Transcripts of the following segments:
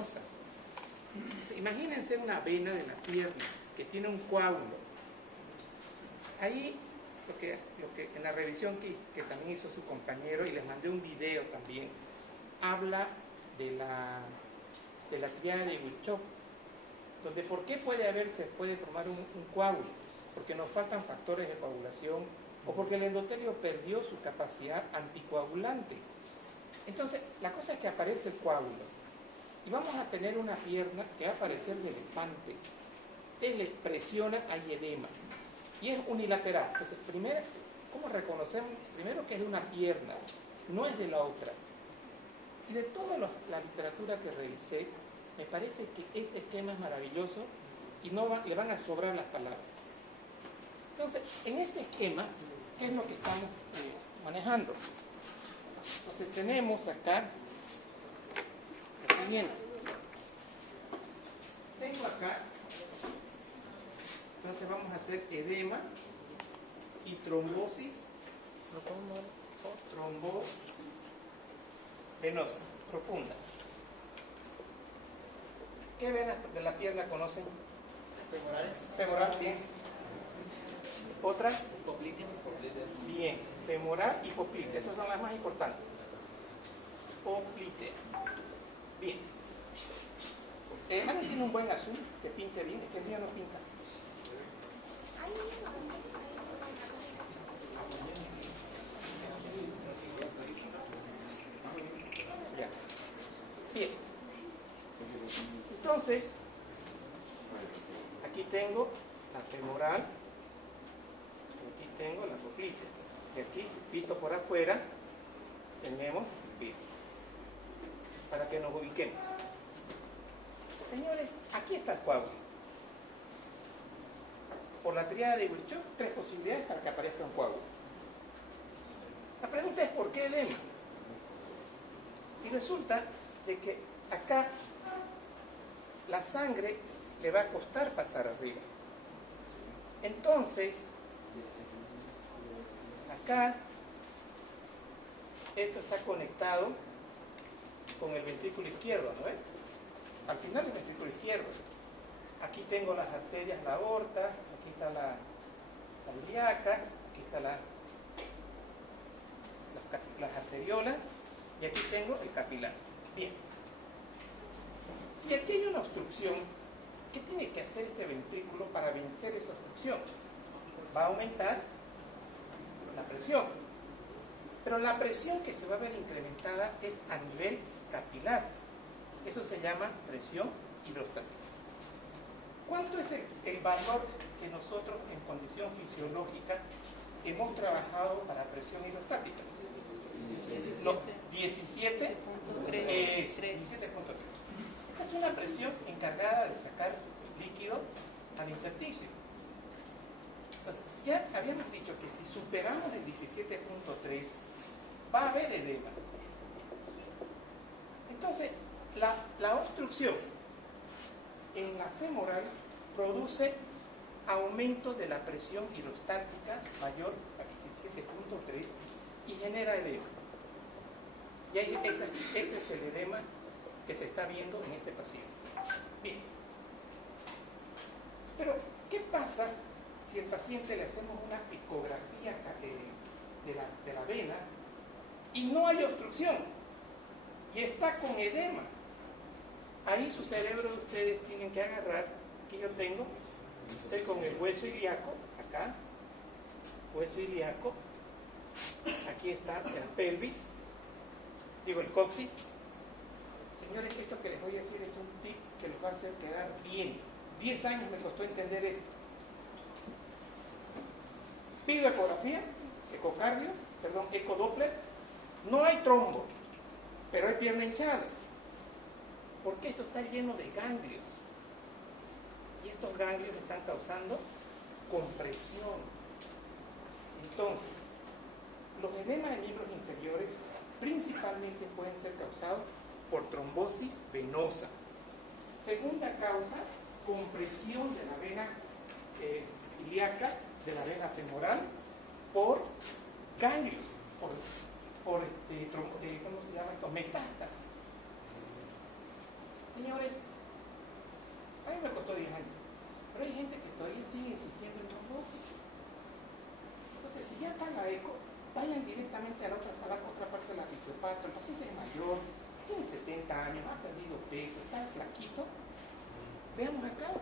venosa. Imagínense una vena de la pierna que tiene un coágulo. Ahí, lo que en la revisión que también hizo su compañero, y les mandé un video también, habla de la tríada de Virchow, donde por qué se puede formar un coágulo, porque nos faltan factores de coagulación o porque el endotelio perdió su capacidad anticoagulante. Entonces, la cosa es que aparece el coágulo y vamos a tener una pierna que va a parecer de elefante. Ustedes le presionan, hay edema y es unilateral. Entonces, primero, ¿cómo reconocemos? Primero que es de una pierna, no es de la otra. Y de toda la literatura que revisé, me parece que este esquema es maravilloso y le van a sobrar las palabras. Entonces, en este esquema, ¿qué es lo que estamos manejando? Entonces, tenemos acá lo siguiente. Tengo acá, entonces vamos a hacer edema y trombosis, venosa, profunda. ¿Qué venas de la pierna conocen? Femorales. Femoral, bien. ¿Otra? Poplite. Bien. Femoral y poplite. Esas son las más importantes. Poplite. Bien. ¿Alguien tiene un buen azul que pinte bien? Es que el mío no pinta. Ya. Bien. Entonces, aquí tengo la femoral, aquí tengo la poplite, y aquí, visto por afuera, tenemos bien, para que nos ubiquemos. Señores, aquí está el coágulo. Por la tríada de Virchow, 3 posibilidades para que aparezca un coágulo. La pregunta es ¿por qué edema? Y resulta de que acá la sangre le va a costar pasar arriba. Entonces, acá, esto está conectado con el ventrículo izquierdo, ¿no ves? Al final el ventrículo izquierdo. Aquí tengo las arterias, la aorta, aquí está la ilíaca, aquí están las arteriolas, y aquí tengo el capilar. Bien. Si aquí hay una obstrucción, ¿qué tiene que hacer este ventrículo para vencer esa obstrucción? Va a aumentar la presión. Pero la presión que se va a ver incrementada es a nivel capilar. Eso se llama presión hidrostática. ¿Cuánto es el valor que nosotros en condición fisiológica hemos trabajado para presión hidrostática? 17.3. Esta es una presión encargada de sacar líquido al intersticio. Entonces, ya habíamos dicho que si superamos el 17.3 va a haber edema. Entonces, la obstrucción en la femoral produce aumento de la presión hidrostática mayor a 17.3 y genera edema. Y ahí, ese es el edema que se está viendo en este paciente. Bien. Pero, ¿qué pasa si al paciente le hacemos una ecografía de la vena y no hay obstrucción y está con edema? Ahí su cerebro ustedes tienen que agarrar, aquí yo estoy con el hueso ilíaco, acá, hueso ilíaco, aquí está el pelvis, el coxis. Señores, esto que les voy a decir es un tip que los va a hacer quedar bien. 10 años me costó entender esto. Pido ecografía, ecodoppler, no hay trombo, pero hay pierna hinchada. Porque esto está lleno de ganglios. Y estos ganglios están causando compresión. Entonces, los edemas de miembros inferiores principalmente pueden ser causados por trombosis venosa. Segunda causa, compresión de la vena ilíaca, de la vena femoral, por ganglios, por ¿cómo se llama esto? Metástasis. Señores, mí me costó 10 años. Pero hay gente que todavía sigue insistiendo en trombosis. Entonces, si ya está la eco, vayan directamente a la otra parte de la fisiopatía. El paciente es mayor, tiene 70 años, ha perdido peso, está flaquito. Veamos acá.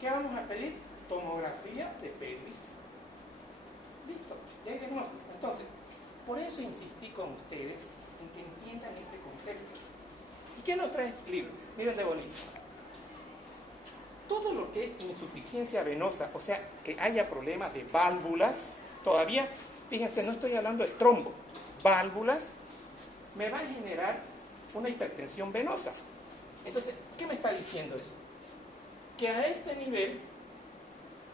¿Qué vamos a pedir? Tomografía de pelvis. Listo, ya hay diagnóstico. Entonces, por eso insistí con ustedes en que entiendan este concepto. ¿Y qué nos trae este libro? Miren de bolita. Todo lo que es insuficiencia venosa, o sea, que haya problemas de válvulas, todavía, fíjense, no estoy hablando de trombo, válvulas, me va a generar una hipertensión venosa. Entonces, ¿qué me está diciendo eso? Que a este nivel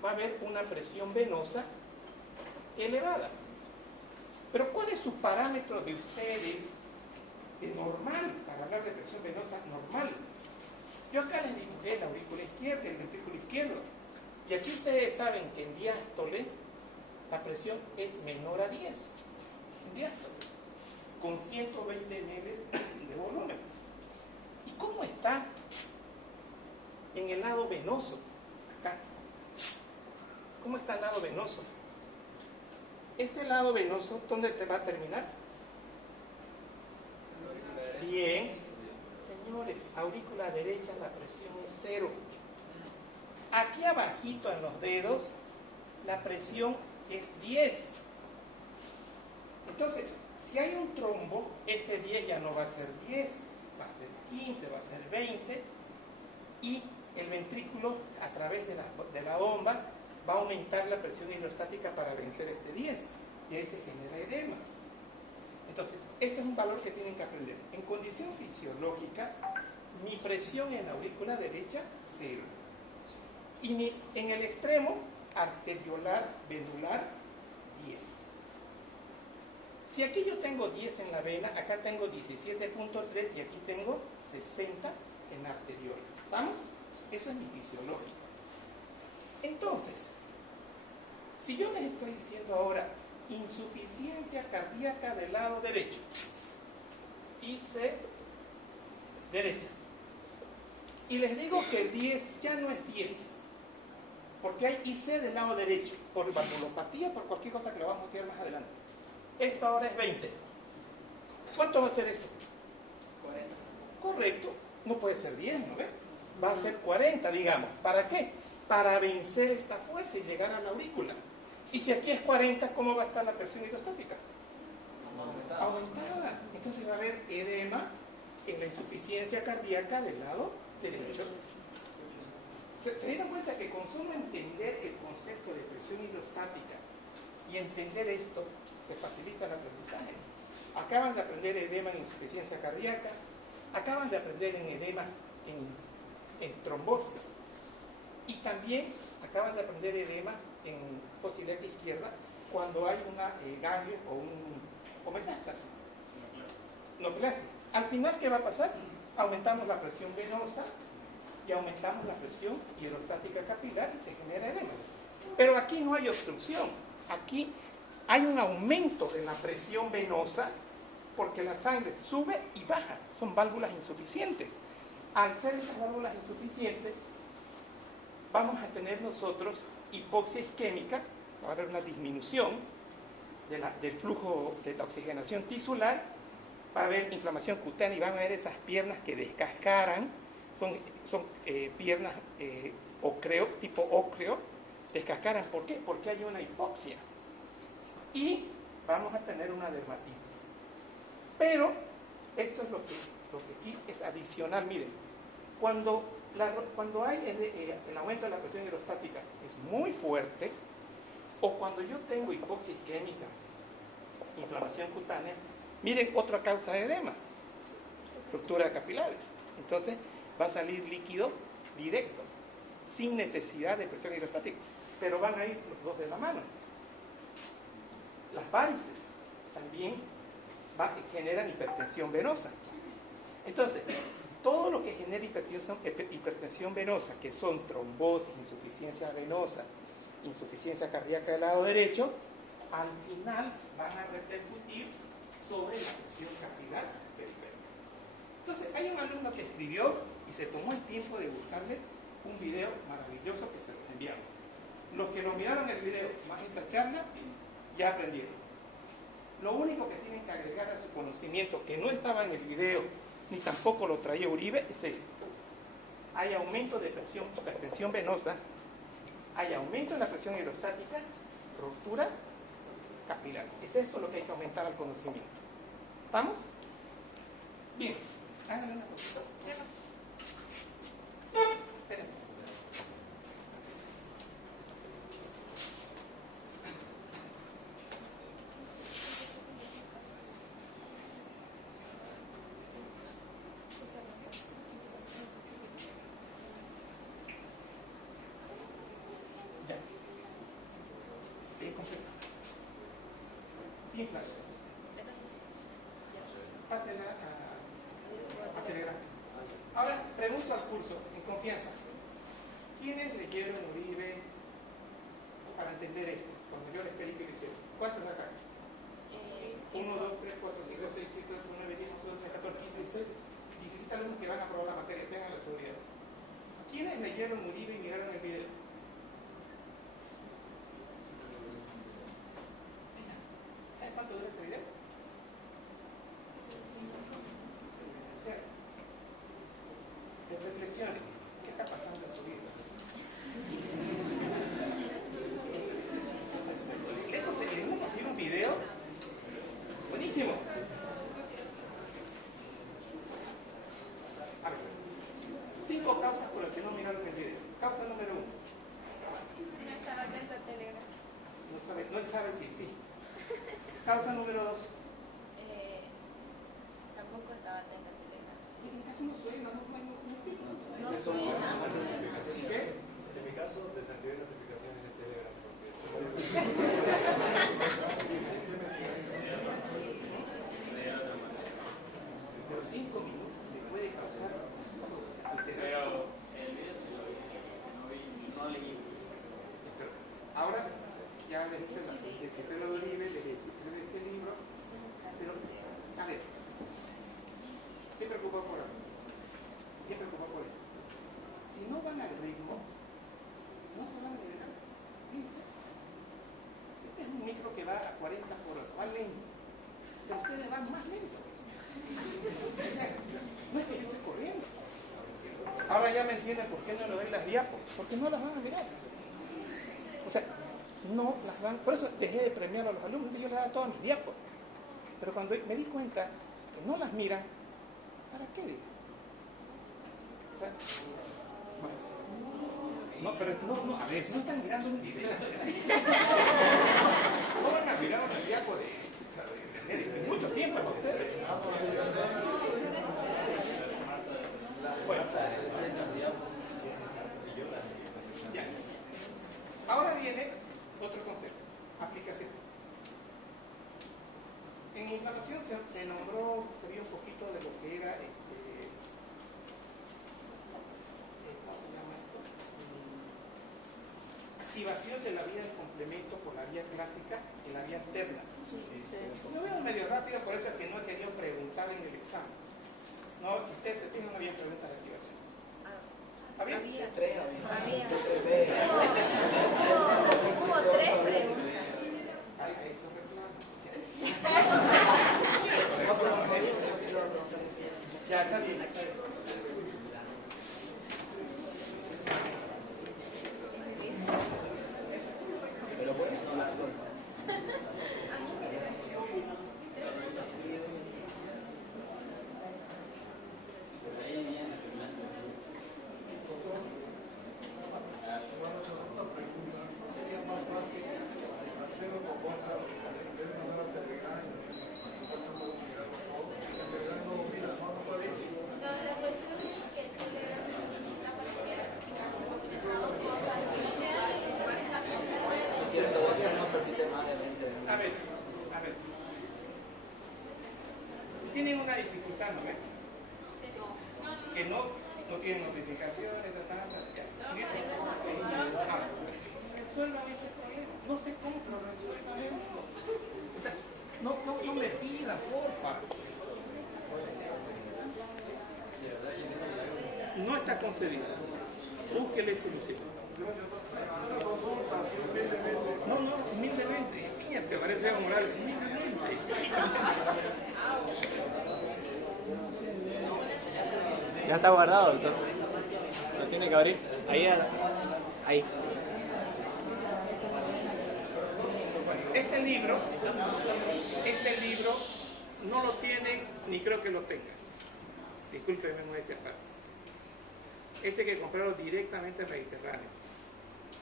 va a haber una presión venosa elevada. Pero ¿cuál es su parámetro de ustedes de normal, para hablar de presión venosa normal? Yo acá les dibujé la aurícula izquierda y el ventrículo izquierdo. Y aquí ustedes saben que en diástole la presión es menor a 10. En diástole, con 120 ml de volumen. ¿Y cómo está en el lado venoso? Acá. ¿Cómo está el lado venoso? Este lado venoso, ¿dónde te va a terminar? Bien. Señores, aurícula derecha la presión es 0. Aquí abajito en los dedos la presión es 10. Entonces, si hay un trombo, este 10 ya no va a ser 10, va a ser 15, va a ser 20, y el ventrículo a través de la bomba va a aumentar la presión hidrostática para vencer este 10, y ahí se genera edema. Entonces, este es un valor que tienen que aprender. En condición fisiológica, mi presión en la aurícula derecha, 0. Y en el extremo arteriolar, venular, 10. Si aquí yo tengo 10 en la vena, acá tengo 17.3 y aquí tengo 60 en arteriola. ¿Estamos? Eso es mi fisiológica. Entonces, si yo les estoy diciendo ahora insuficiencia cardíaca del lado derecho, IC derecha, y les digo que el 10 ya no es 10, porque hay IC del lado derecho, por valvulopatía, por cualquier cosa que lo vamos a estudiar más adelante. Esto ahora es 20. ¿Cuánto va a ser esto? 40. Correcto, no puede ser 10, ¿no ve? Va a ser 40, digamos. ¿Para qué? Para vencer esta fuerza y llegar a la aurícula. Y si aquí es 40, ¿cómo va a estar la presión hidrostática? Aumentada. Entonces va a haber edema en la insuficiencia cardíaca del lado derecho. ¿Se dieron cuenta que con solo entender el concepto de presión hidrostática y entender esto, se facilita el aprendizaje? Acaban de aprender edema en insuficiencia cardíaca, acaban de aprender en edema en trombosis, y también acaban de aprender edema en fosileca izquierda cuando hay una ganglio o metástasis. Neoplasia. Al final, ¿qué va a pasar? Aumentamos la presión venosa y aumentamos la presión hidrostática capilar y se genera edema. Pero aquí no hay obstrucción. Aquí hay un aumento de la presión venosa porque la sangre sube y baja. Son válvulas insuficientes. Al ser esas válvulas insuficientes, vamos a tener nosotros hipoxia isquémica, va a haber una disminución del flujo de la oxigenación tisular, va a haber inflamación cutánea y van a haber esas piernas que descascaran, son piernas tipo ócreo, descascaran. ¿Por qué? Porque hay una hipoxia. Y vamos a tener una dermatitis. Pero esto es lo que aquí es adicional. Miren, cuando hay el aumento de la presión hidrostática es muy fuerte, o cuando yo tengo hipoxia isquémica, inflamación cutánea, miren otra causa de edema, ruptura de capilares. Entonces va a salir líquido directo, sin necesidad de presión hidrostática, pero van a ir los dos de la mano. Las varices también generan hipertensión venosa. Entonces, todo lo que genera hipertensión venosa, que son trombosis, insuficiencia venosa, insuficiencia cardíaca del lado derecho, al final van a repercutir sobre la presión capilar periférica. Entonces, hay un alumno que escribió y se tomó el tiempo de buscarle un video maravilloso que se los enviamos. Los que lo miraron el video más esta charla, ya aprendieron. Lo único que tienen que agregar a su conocimiento, que no estaba en el video, ni tampoco lo traía Uribe, es esto. Hay aumento de presión, hipertensión venosa, hay aumento en la presión hidrostática, ruptura capilar. Es esto lo que hay que aumentar al conocimiento. ¿Vamos? Bien. Háganme una cosita. Esperen. Ya. Bien completo. Sin flash. Pásenla a Telegram. Ahora, pregunto al curso, en confianza. ¿Quiénes leyeron Uribe para entender esto? Cuando yo les pedí que lo hicieran. ¿Cuántos de acá? 1, 2, 3, 4, 5, 6, 7, 8, 9, 10, 11, 12, 14, 15, 16 alumnos que van a aprobar la materia, tengan la seguridad. ¿Quiénes leyeron Uribe y miraron el video? ¿Sabes cuánto dura ese video? O sea, reflexionen, ¿qué está pasando en su vida? Lejos de conseguir un video buenísimo. A ver, 5 causas por las que no miraron el video. Causa número 1. No estaba atento a Telegram. No sabe si existe. Causa número 2. Tampoco estaba atento a Telegram. En caso no suena, No suena. ¿Sí qué? En mi caso, desactivé notificaciones de Telegram Pero 5 minutos le puede causar alteración. Pero el video sí lo vi, no leí. Pero ahora ya les hice lo de Uribe, les hice de este libro, pero a ver, ¿qué preocupa por ahora? ¿Qué preocupa por esto? Si no van al ritmo, no se van a liberar. Fíjense. Este es un micro que va a 40 por hora, va lento, pero ustedes van más lento. O sea, no es que yo estoy corriendo. Ahora ya me entienden por qué no le doy las diapos, porque no las van a mirar. O sea, no las van, por eso dejé de premiar a los alumnos, yo les daba todas mis diapos. Pero cuando me di cuenta que no las miran, ¿para qué? O sea, no, pero no, a ver, si no están mirando un video, no van a mirar una diapo de mucho tiempo para ustedes. Bueno, ya. Ahora viene otro concepto, aplicación. En inflamación se nombró, se vio un poquito de lo que era, ¿cómo se llama esto? Activación de la vía del complemento por la vía clásica y la vía alterna. Lo veo medio rápido, por eso es que no he querido preguntar en el examen. No, si ustedes se tienen, no había preguntas de activación. ¿Había? Hubo 3 preguntas. A eso reclamo. Ya, está bien, está bien. Pero bueno, no la A ver. Tienen una dificultad, ¿no ven? Que no tienen notificaciones, resuelvan ese problema. No sé cómo, pero resuelvan esto. O sea, no me pidan, porfa. No está concedido. Búsquele solución. No, humildemente. Mía, te parece moral. Humildemente. Ya está guardado, doctor. Lo tiene que abrir. Ahí. Ahí. Este libro no lo tienen ni creo que lo tengan. Discúlpeme, modestia aparte. Este que compraron directamente en Mediterráneo.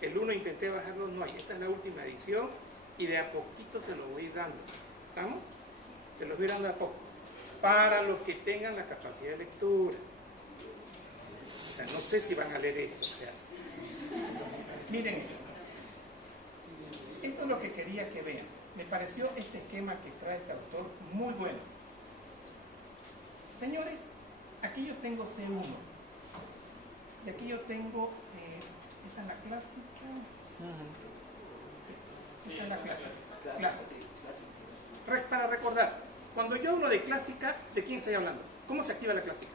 El 1 intenté bajarlo, no hay. Esta es la última edición y de a poquito se lo voy a ir dando. ¿Estamos? Se los voy a ir dando de a poco. Para los que tengan la capacidad de lectura. O sea, no sé si van a leer esto. O sea, miren esto. Esto es lo que quería que vean. Me pareció este esquema que trae este autor muy bueno. Señores, aquí yo tengo C1. Y aquí yo tengo, esta es la clásica. Esta es la clásica. Para recordar, cuando yo hablo de clásica, ¿de quién estoy hablando? ¿Cómo se activa la clásica?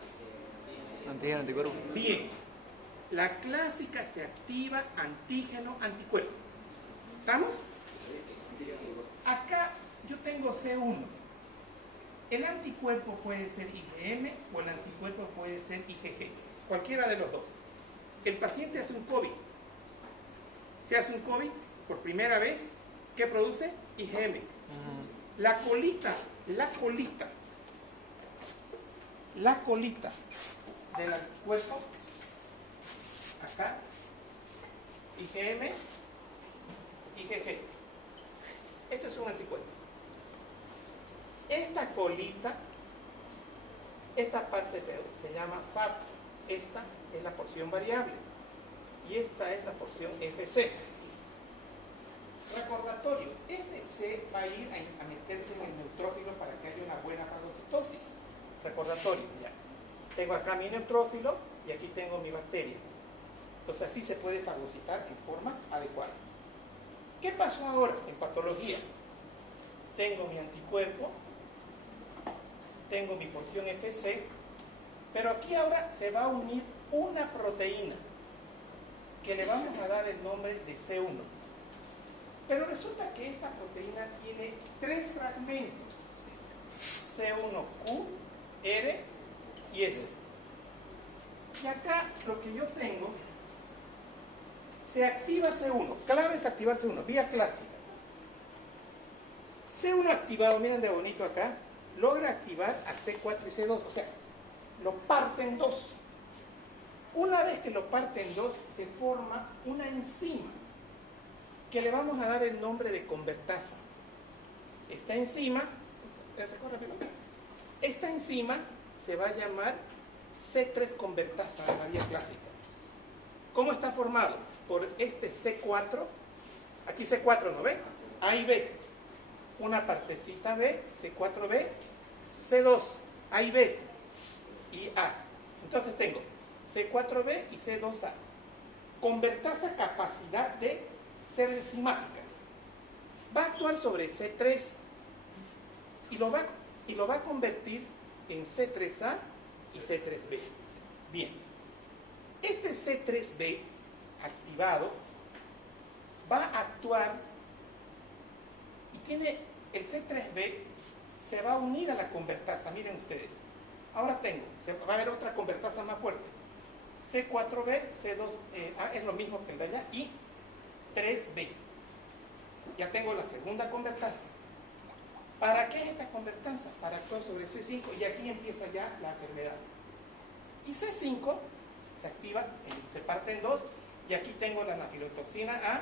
Antígeno, anticuerpo. Bien. La clásica se activa antígeno, anticuerpo. ¿Estamos? Acá yo tengo C1. El anticuerpo puede ser IgM o el anticuerpo puede ser IgG. Cualquiera de los dos. El paciente hace un COVID. Se hace un COVID por primera vez. ¿Qué produce? IgM. La colita del anticuerpo, acá, IgM, IgG. Este es un anticuerpo. Esta colita, esta parte se llama FAP. Esta es la porción variable. Y esta es la porción FC. Recordatorio, FC va a ir a meterse en el neutrófilo para que haya una buena fagocitosis. Recordatorio, ya. Tengo acá mi neutrófilo y aquí tengo mi bacteria. Entonces así se puede fagocitar en forma adecuada. ¿Qué pasó ahora en patología? Tengo mi anticuerpo, tengo mi porción FC, pero aquí ahora se va a unir una proteína que le vamos a dar el nombre de C1. Pero resulta que esta proteína tiene 3 fragmentos, C1Q, R y S. Y acá lo que yo tengo, se activa C1, clave es activar C1, vía clásica. C1 activado, miren de bonito acá, logra activar a C4 y C2, o sea, lo parte en dos. Una vez que lo parte en dos, se forma una enzima que le vamos a dar el nombre de convertasa. Esta enzima se va a llamar C3 convertasa de la vía clásica. ¿Cómo está formado? Por este C4, aquí C4, ¿no ve? A y B. Una partecita B, C4B, C2, A y B y A. Entonces tengo C4B y C2A. Convertasa capacidad de ser enzimática. Va a actuar sobre C3 y lo va a convertir en C3A y C3B. Bien. Este C3B activado va a actuar y tiene el C3B, se va a unir a la convertasa. Miren ustedes. Ahora va a haber otra convertasa más fuerte. C4B, C2A es lo mismo que el de allá y 3B. Ya tengo la segunda convertasa. ¿Para qué es esta convertasa? Para actuar sobre C5 y aquí empieza ya la enfermedad. Y C5 se activa, se parte en dos y aquí tengo la nafilotoxina A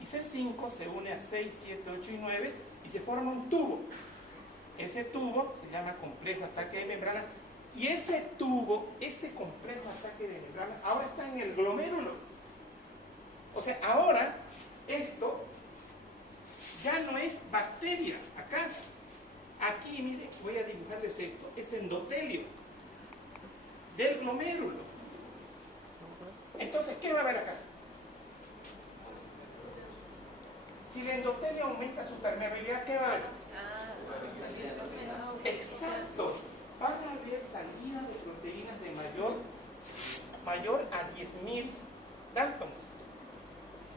y C5 se une a 6, 7, 8 y 9 y se forma un tubo. Ese tubo se llama complejo ataque de membrana y ese tubo, ese complejo ataque de membrana ahora está en el glomérulo. O sea, ahora esto ya no es bacteria. Acá, aquí, mire, voy a dibujarles esto. Es endotelio del glomérulo. Entonces, ¿qué va a haber acá? Si el endotelio aumenta su permeabilidad, ¿qué va a haber? Exacto. Van a haber salida de proteínas proteínas de mayor a 10.000 Daltons.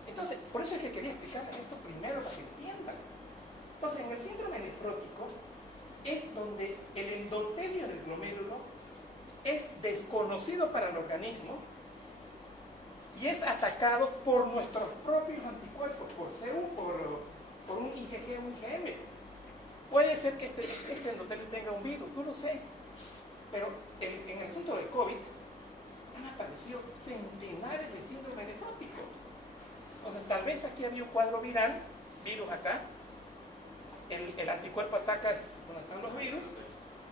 Entonces, por eso es que quería explicarles esto primero para que entiendan. Entonces, en el síndrome nefrótico es donde el endotelio del glomérulo es desconocido para el organismo y es atacado por nuestros propios anticuerpos, por CU, por un IgG, un IgM. Puede ser que este endotelio tenga un virus, no lo sé, pero en el asunto del COVID han aparecido centenares de síndrome nefrótico. Entonces, tal vez aquí había un cuadro viral, virus acá, el anticuerpo ataca donde están los virus,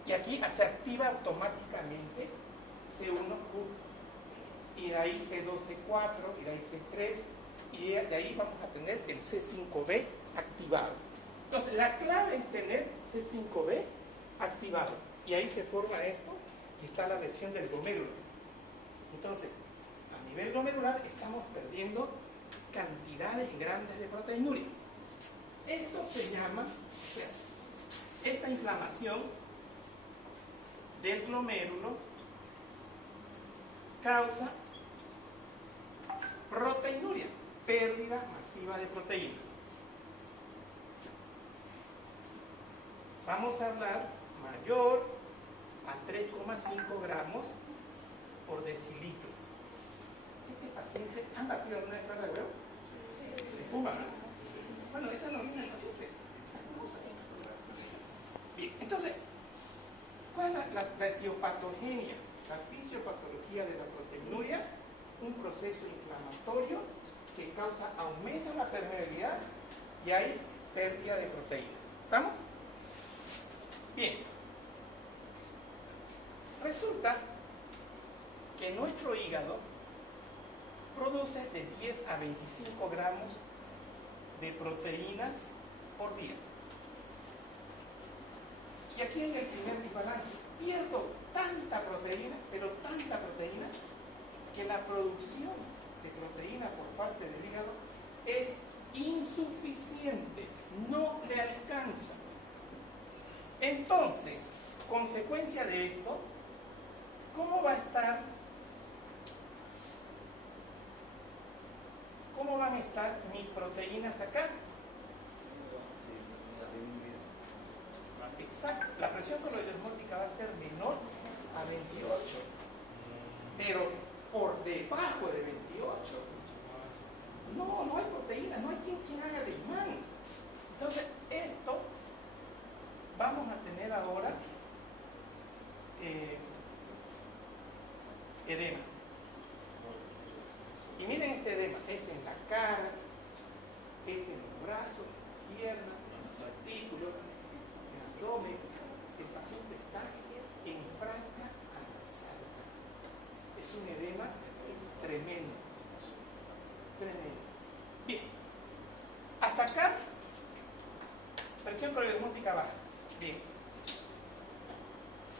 y aquí se activa automáticamente C1Q, y de ahí C2C4, y de ahí C3, y de ahí vamos a tener el C5b activado. Entonces, la clave es tener C5b activado, y ahí se forma esto, y está la lesión del glomérulo. Entonces, a nivel glomerular estamos perdiendo cantidades grandes de proteinuria. Esto se llama, o sea, esta inflamación del glomérulo causa proteinuria, pérdida masiva de proteínas. Vamos a hablar mayor a 3,5 gramos por decilitro. Este paciente, ¿han batido alguna vez de huevo? De Cuba, ¿no? Bueno, esa no viene el paciente. Bien, entonces, ¿cuál es la etiopatogenia, la fisiopatología de la proteinuria? Un proceso inflamatorio que causa aumento en la permeabilidad y hay pérdida de proteínas. ¿Estamos? Bien. Resulta que nuestro hígado produce de 10 a 25 gramos de proteínas por día. Y aquí hay el primer desbalance. Pierdo tanta proteína, pero tanta proteína, que la producción de proteína por parte del hígado es insuficiente, no le alcanza. Entonces, consecuencia de esto, ¿cómo van a estar mis proteínas acá? Exacto, la presión coloidosmótica va a ser menor a 28, pero por debajo de 28 no hay proteína, no hay quien haga de imán. Entonces, esto vamos a tener ahora edema. Y miren este edema, es en la cara, es en los brazos, piernas, en los artículos, en el abdomen. El paciente está en franca anasalta. Es un edema tremendo, tremendo. Bien, hasta acá, presión coloidosmótica baja. Bien.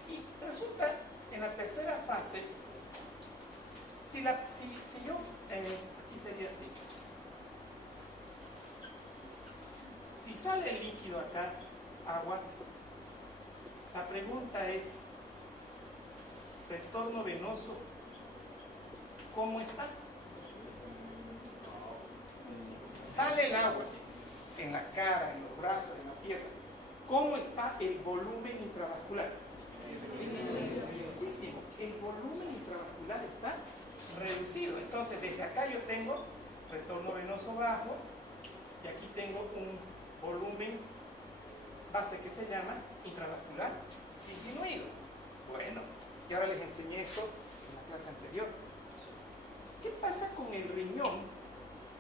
Y resulta, en la tercera fase, si yo, aquí sería así. Si sale el líquido acá, agua, la pregunta es, retorno venoso, ¿cómo está? Sale el agua en la cara, en los brazos, en la pierna. ¿Cómo está el volumen intravascular? Bienísimo. El volumen intravascular está reducido. Entonces, desde acá yo tengo retorno venoso bajo y aquí tengo un volumen base que se llama intravascular disminuido. Bueno, y ahora les enseñé esto en la clase anterior. ¿Qué pasa con el riñón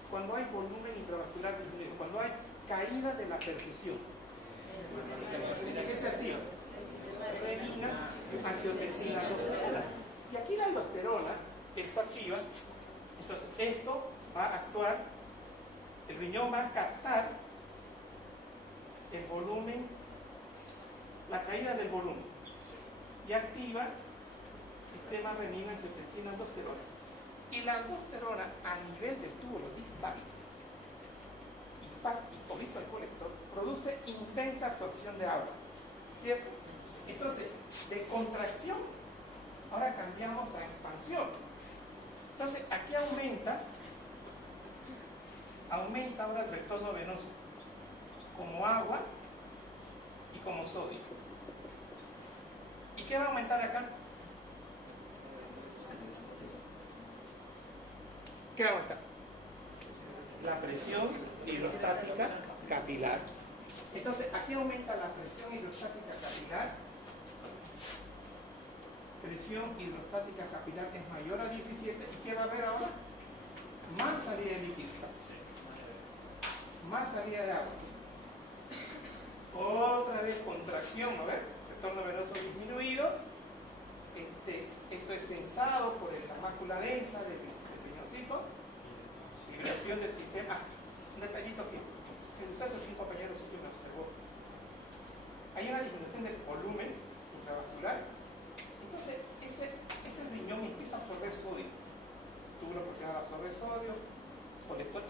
cuando hay volumen intravascular disminuido? Cuando hay caída de la perfusión. ¿Qué se hacía? Renina, angiotensina, aldosterona. Y aquí la aldosterona está activa. Entonces, esto va a actuar, el riñón va a captar el volumen, la caída del volumen, y activa sistema renina, angiotensina, aldosterona. Y la aldosterona a nivel del túbulo distal y poquito al colector produce intensa absorción de agua, ¿cierto? Entonces, de contracción Ahora cambiamos a expansión. Entonces, aquí aumenta ahora el retorno venoso, como agua y como sodio. ¿Y qué va a aumentar acá? ¿Qué va a aumentar? La presión hidrostática capilar. Entonces, aquí aumenta la presión hidrostática capilar. Presión hidrostática capilar es mayor a 17. ¿Y qué va a haber ahora? Más salida de líquido. Más salida de agua. Otra vez contracción, a ver, retorno venoso disminuido. Esto es sensado por la mácula densa del riñoncito. Vibración del sistema. Un detallito aquí. En su caso, un compañero sí me observó. Hay una disminución del volumen intravascular. Entonces, ese riñón empieza a absorber sodio. Túbulo proximal absorbe sodio.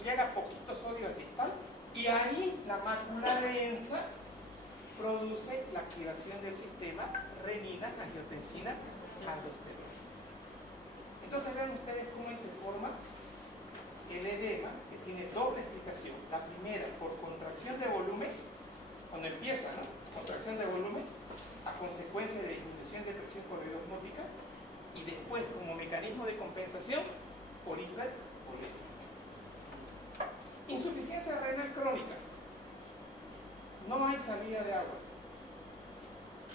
Llega poquito sodio al distal. Y ahí la mácula densa produce la activación del sistema renina, angiotensina, aldosterona. Entonces vean ustedes cómo se forma el edema, que tiene doble explicación. La primera, por contracción de volumen, cuando empieza, ¿no? Contracción de volumen, a consecuencia de disminución de presión corridoosmótica, y después, como mecanismo de compensación, por hipervolemia. Insuficiencia renal crónica. No hay salida de agua.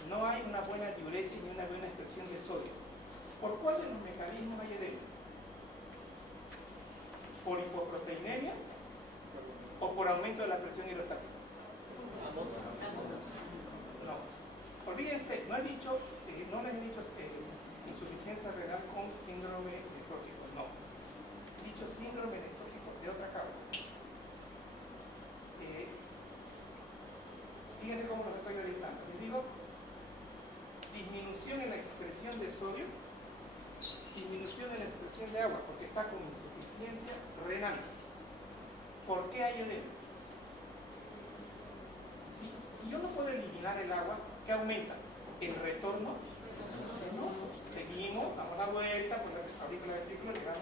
No hay una buena diuresis ni una buena expresión de sodio. ¿Por cuál de los mecanismos hay edema? ¿Por hipoproteinemia o por aumento de la presión hidrostática? No. Olvídense, no les he dicho insuficiencia renal con síndrome nefrótico, no. He dicho síndrome nefrótico de otra causa. Fíjense cómo los estoy orientando. Les digo, disminución en la excreción de sodio, disminución en la excreción de agua, porque está con insuficiencia renal. ¿Por qué hay edema? Si yo no puedo eliminar el agua, ¿qué aumenta? El retorno venoso. Seguimos, damos la vuelta por la aurícula ventrícula, llegamos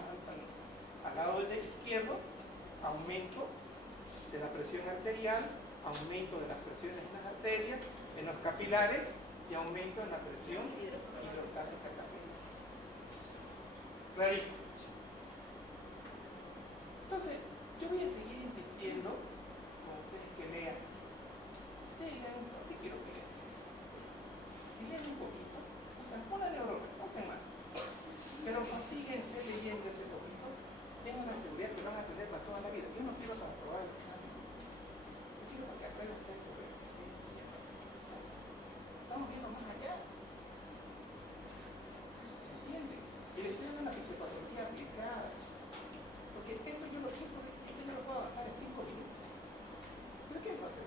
al lado izquierdo, aumento de la presión arterial, aumento de las presiones en las arterias, en los capilares y aumento en la presión hidrostática capilar. Clarito. Entonces, yo voy a seguir insistiendo con ustedes que lean. Ustedes lean un poco, sí quiero que lean. Si leen un poquito, o sea, una neurona, no hacen más. Pero fastíguense leyendo ese poquito, tengan la seguridad que van a aprender para toda la vida. Yo no quiero para probar el examen. Yo quiero para que aprendan ustedes sobre resiliencia. O sea, estamos viendo más allá. ¿Entienden? Y les estoy dando una fisiopatología aplicada. Porque esto yo lo puedo avanzar en 5 minutos. ¿Pero qué va a hacer?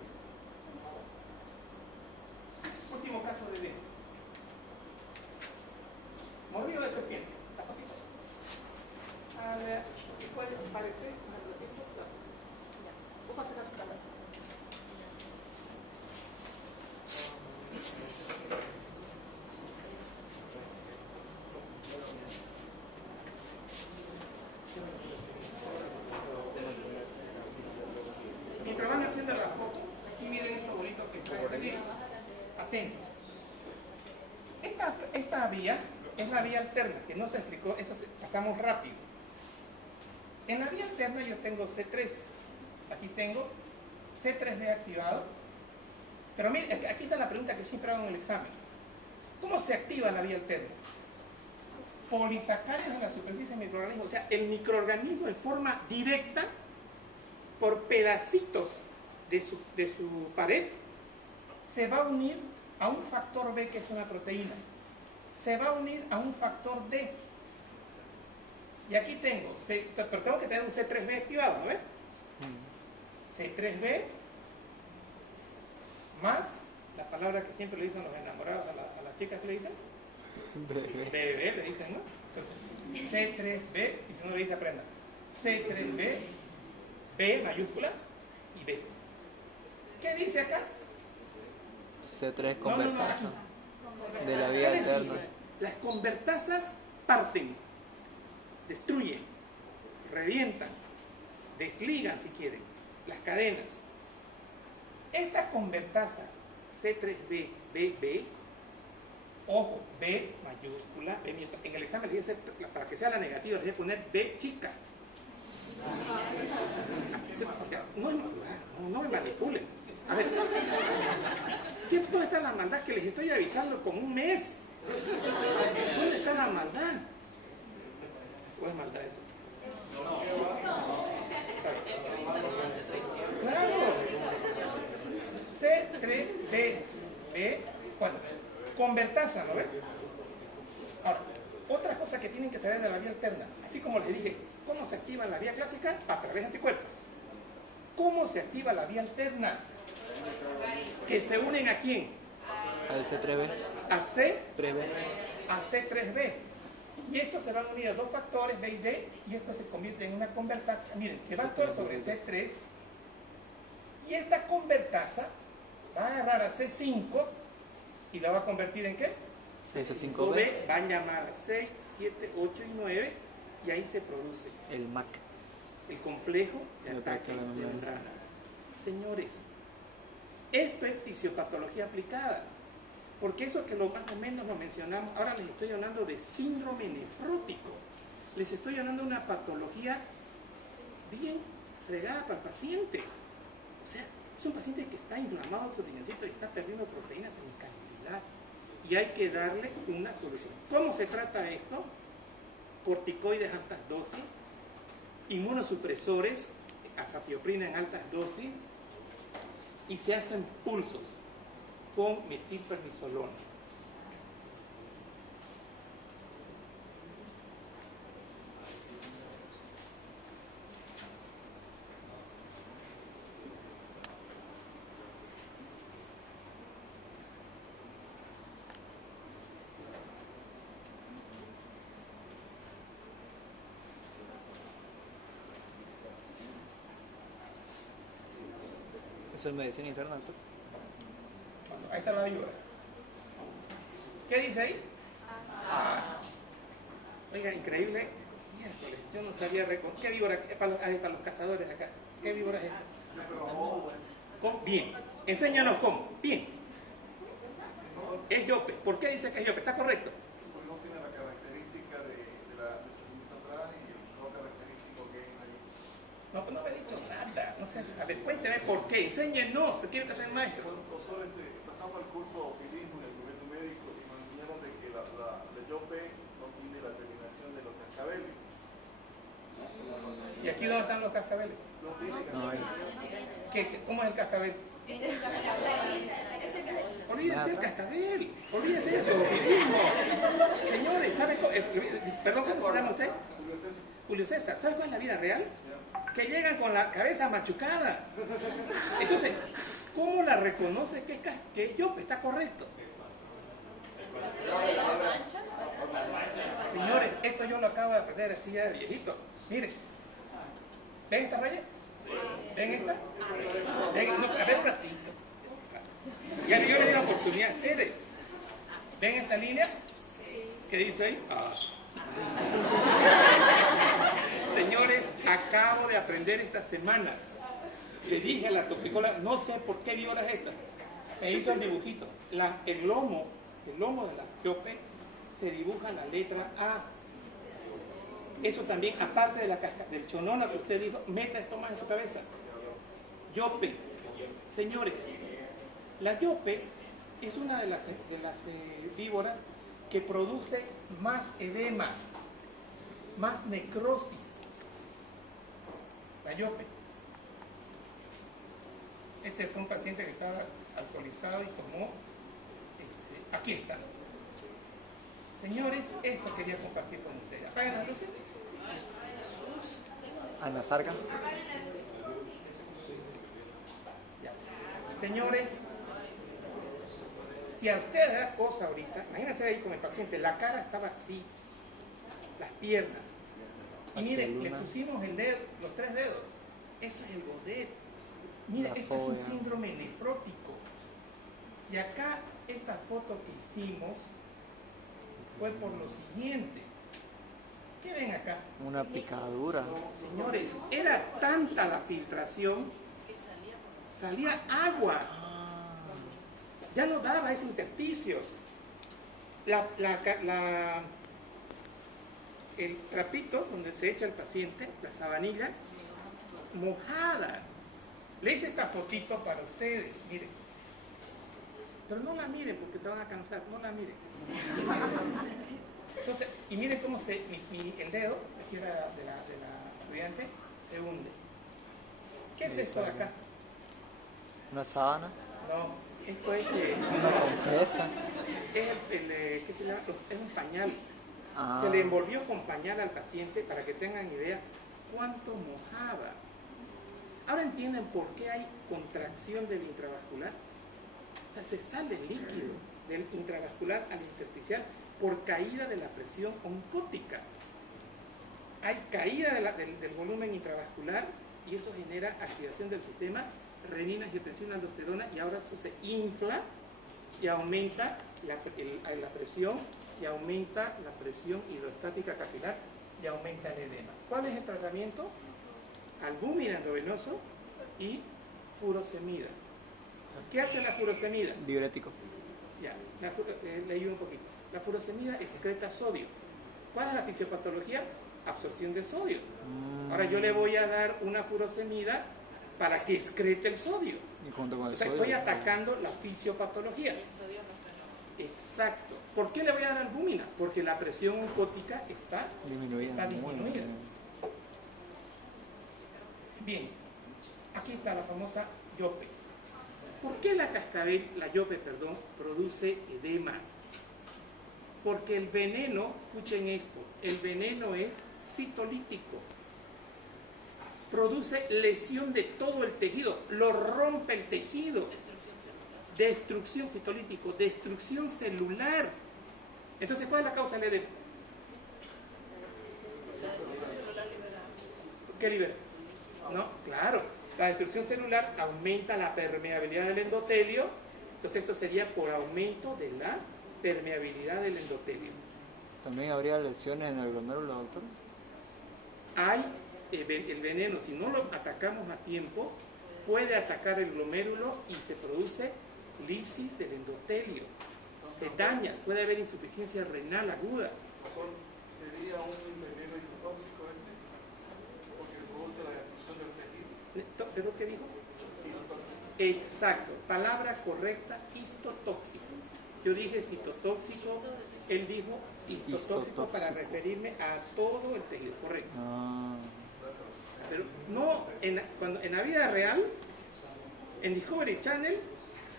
Último caso de edema. Mordido de serpiente. La fotito. A ver, si puede parecer una 300 plazas. Ya. Vos vas a sacar su cámara. Mientras van haciendo la foto, aquí miren esto bonito que trae el libro. Atentos. Esta vía es la vía alterna, que no se explicó, esto pasamos rápido. En la vía alterna yo tengo C3. Aquí tengo C3B activado. Pero miren, aquí está la pregunta que siempre hago en el examen. ¿Cómo se activa la vía alterna? Polisacáridos en la superficie del microorganismo. O sea, el microorganismo en forma directa, por pedacitos de su pared, se va a unir a un factor B que es una proteína. Se va a unir a un factor D. Y aquí tengo, pero tengo que tener un C3B activado, ¿no ves? C3B más la palabra que siempre le dicen los enamorados a las chicas, que le dicen bebé, le dicen, ¿no? Entonces, C3B, y si no le dice aprenda, C3B, B mayúscula y B. ¿Qué dice acá? C3 No, convertasa de la vía alterna. Las convertasas parten, destruyen, revientan, desligan si quieren, las cadenas. Esta convertasa C3B, BB, ojo, B mayúscula, B minúscula. En el examen le dice, para que sea la negativa, le voy a poner B chica. No me manipulen. A ver, ¿qué puede estar la maldad que les estoy avisando con un mes? ¿Dónde está la maldad? ¿O es maldad eso? Claro. C3B, bueno, convertasa, ¿no ves? Ahora, otra cosa que tienen que saber de la vía alterna, así como les dije, ¿cómo se activa la vía clásica? A través de anticuerpos. ¿Cómo se activa la vía alterna? Que se unen ¿a quién? Al C3B. A C, 3B. a C3B. Y estos se van a unir a dos factores, B y D, y esto se convierte en una convertasa. Miren, que va a actuar sobre C3, y esta convertasa va a agarrar a C5 y la va a convertir ¿en qué? C5B. B va a llamar a 6, 7, 8 y 9, y ahí se produce El MAC. el complejo de De ataque ataque a la de membrana. membrana. Señores, esto es fisiopatología aplicada, porque eso que lo más o menos lo mencionamos, ahora les estoy hablando de síndrome nefrótico, les estoy hablando de una patología bien fregada para el paciente. O sea, es un paciente que está inflamado su riñoncito y está perdiendo proteínas en cantidad, y hay que darle una solución. ¿Cómo se trata esto? Corticoides altas dosis, inmunosupresores, azatioprina en altas dosis, y se hacen pulsos con metilpermisolona. Eso es medicina interna, doctor. Bueno, ahí está la víbora. ¿Qué dice ahí? Oiga, increíble. Miércoles, yo no sabía ¿qué víbora? Para los cazadores acá. ¿Qué víbora es esta? Bien. Enséñanos cómo. Bien. Es yope. ¿Por qué dice que es yope? ¿Está correcto? Porque no tiene la característica de la lechonita atrás y el color característico que hay ahí. No, pues no me he dicho nada. No sé. A ver, cuénteme por qué. Enséñenos. Te quiero que sea el maestro. Bueno, doctor, pasamos el curso de ofilismo en el colegio médico y nos enseñaron de que la yope no tiene la terminación de los cascabeles. ¿Y aquí dónde están los cascabeles? No tiene No hay. ¿Cómo es el cascabel? Olvídense del cascabel. Olvídense de su ofilismo. Señores, ¿sabe perdón, ¿cómo se llama usted? Julio César. ¿Sabe cuál es la vida real? Que llegan con la cabeza machucada. Entonces, ¿cómo la reconoce que es yope? Está correcto. Señores, esto yo lo acabo de aprender así ya de viejito. Miren, ¿ven esta raya? ¿Ven esta? ¿Ven? No, a ver un ratito. Ya yo le di la oportunidad. Espere. ¿Ven esta línea? ¿Qué dice ahí? Señores, acabo de aprender esta semana. Le dije a la toxicóloga, no sé por qué víbora es esta. Me hizo el dibujito. El lomo de la yope se dibuja la letra A. Eso también, aparte de del chonona que usted dijo, meta esto más en su cabeza. Yope. Señores, la yope es una de las víboras que produce más edema, más necrosis. La yope. Este fue un paciente que estaba alcoholizado y tomó. Aquí está. Señores, esto quería compartir con ustedes. Apaguen las luces. Ana Sarga. Ya. Señores, si a usted le da cosa ahorita, imagínense ahí con el paciente, la cara estaba así, las piernas. Y miren, le pusimos el dedo, los 3 dedos. Eso es el godet. Miren, esto es un síndrome nefrótico. Y acá, esta foto que hicimos, fue por lo siguiente. ¿Qué ven acá? Una picadura. Señores, era tanta la filtración, salía agua. Ya no daba ese intersticio. El trapito donde se echa el paciente, la sabanilla, mojada. Le hice esta fotito para ustedes, miren. Pero no la miren porque se van a cansar, no la miren. Entonces, y miren cómo el dedo aquí de la estudiante se hunde. ¿Qué es esto de acá? Una sábana. No, esto es, Una compresa. ¿qué se llama? Es un pañal. Ah. Se le envolvió con pañal al paciente para que tengan idea cuánto mojaba. Ahora entienden por qué hay contracción del intravascular. O sea, se sale líquido del intravascular al intersticial por caída de la presión oncótica. Hay caída del volumen intravascular y eso genera activación del sistema renina, angiotensina, aldosterona y ahora eso se infla y aumenta la presión y aumenta la presión hidrostática capilar y aumenta el edema. ¿Cuál es el tratamiento? Albúmina endovenoso y furosemida. ¿Qué hace la furosemida? Diurético. Ya, leí un poquito. La furosemida excreta sodio. ¿Cuál es la fisiopatología? Absorción de sodio. Ahora yo le voy a dar una furosemida para que excrete el sodio. Y junto con el O sea, sodio. estoy atacando la fisiopatología. Exacto. ¿Por qué le voy a dar albúmina? Porque la presión oncótica está Disminuida. disminuida. Bien, aquí está la famosa yope. ¿Por qué la yope, produce edema? Porque el veneno, escuchen esto, el veneno es citolítico. Produce lesión de todo el tejido, lo rompe el tejido. Destrucción citolítico, destrucción celular. Entonces, ¿cuál es la causa del edema? ¿Qué libera? No, claro. La destrucción celular aumenta la permeabilidad del endotelio. Entonces, esto sería por aumento de la permeabilidad del endotelio. ¿También habría lesiones en el glomérulo, doctor? Hay el veneno, si no lo atacamos a tiempo, puede atacar el glomérulo y se produce lisis del endotelio. Se daña, puede haber insuficiencia renal aguda. ¿Sería un veneno hipotóxico porque produce la destrucción del tejido? ¿Pero qué dijo? Exacto, palabra correcta, histotóxico. Yo dije citotóxico, él dijo histotóxico para referirme a todo el tejido, correcto. Pero no, en la vida real, en Discovery Channel,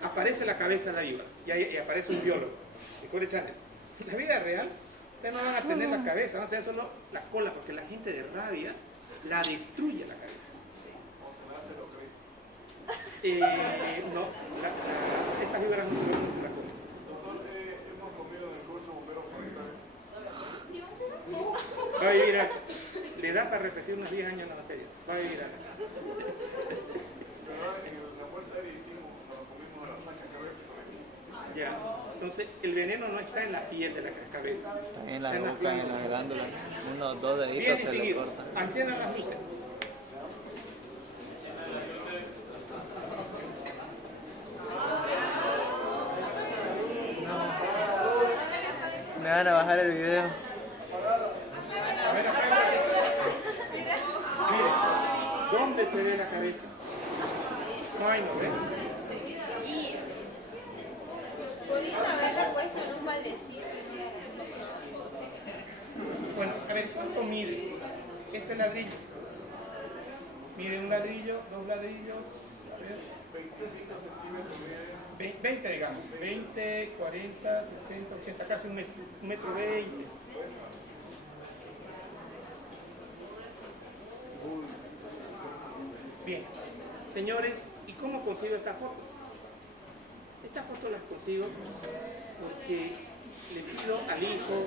aparece la cabeza de la víbora y aparece un biólogo. Discovery Channel. En la vida real, ustedes no van a tener la cabeza, van a tener solo la cola, porque la gente de rabia la destruye la cabeza. No, estas víboras no se la comen. Doctor, hemos comido en el curso bombero por Va a vivir acá. Le da para repetir unos 10 años la materia. Va a vivir acá. En la Fuerza Aérea hicimos cuando comimos la cascabel. Ya. Entonces, el veneno no está en la piel de la cascabel. Está en la boca, en las glándulas. Unos 2 deditos Bien se le distinguidos. cortan. Ancianas las luces. Me van a bajar el video. A ver, acá. Mire, ¿dónde se ve la cabeza? No hay, ¿no ves? Podría haberla puesto en un baldecito. Bueno, a ver, ¿cuánto mide este ladrillo? Mide un ladrillo, 2 ladrillos, a ver, 25 centímetros de 20 digamos, 20, 40, 60, 80, casi un metro 20. Bien, señores, ¿y cómo consigo estas fotos? Estas fotos las consigo porque le pido al hijo,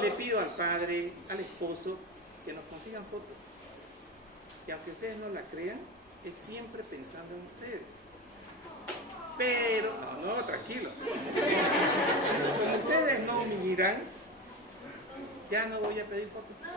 le pido al padre, al esposo, que nos consigan fotos. Y aunque ustedes no la crean, es siempre pensando en ustedes. Pero, no, tranquilo. Como ustedes no miran, Ya no voy a pedir fotos. No,